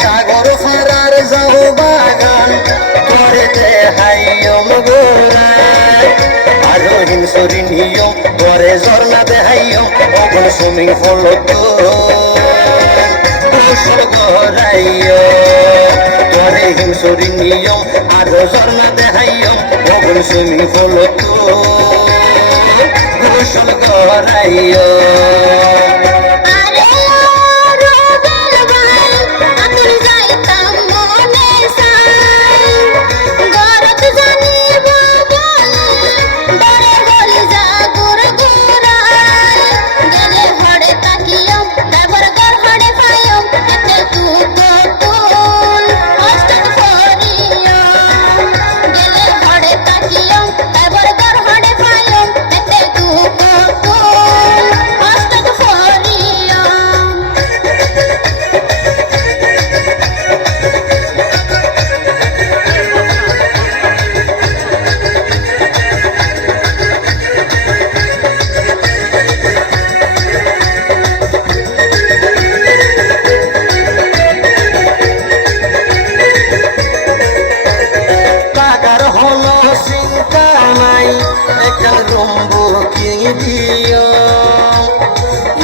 সাগর ফারার যাও বাগান করেতে হাইয়ম গোড়ায় আরো হিংসরি নিয়ম করে ঝর্ণা দেহাইয়ম অগন সুইমিং পুল গোসল করাইয় করে হিংসরি নিয়ম আরো ঝর্ণা দেহাইয়ম অগন সুইমিং পুল গোসল করাইয়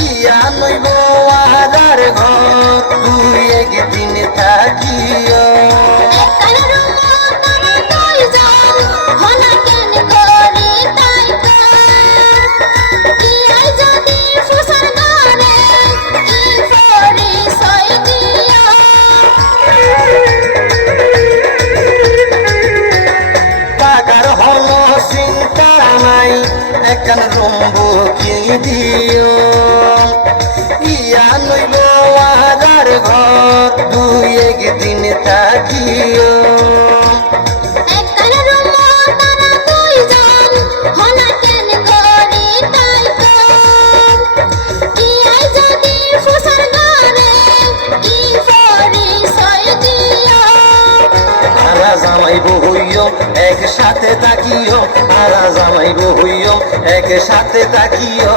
ইয়া নইব আদার ঘর তুই একদিন থাকিও টাকার হলো চিন্তা নাই একখান রুম্বু কি দিও ইয়া নইব আদার ঘর দুই একদিন থাকিও জামাই বহইও একসাথে তাকিও আরা জামাই বহইও একসাথে তাকিও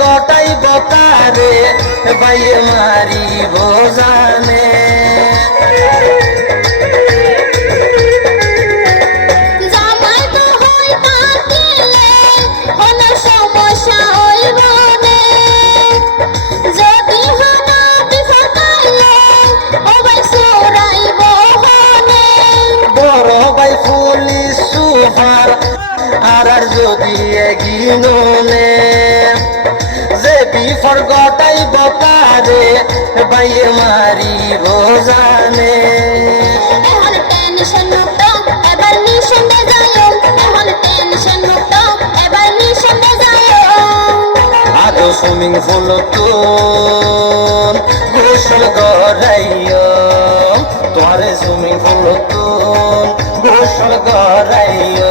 গটাই বতারে বাইয়ে মারি বোজানে জামাই তো হয় তাকিলে কোনো সমস্যা হইব না যদি হনা বিফাকাইলে ও ভাই সুরাইব হনে বড় ভাই পুলিশ সুপার আর যদি এগিনোনে বিফর গটাই বতারে বাইয়ে মারি বোজানে এখন টেনশন মুক্ত এবার মিশন দে যাইও এখন টেনশন মুক্ত এবার মিশন দে যাইও আজ সুইমিং পুল তুন গোসল করাইও তোরে সুইমিং পুল তুন গোসল করাইও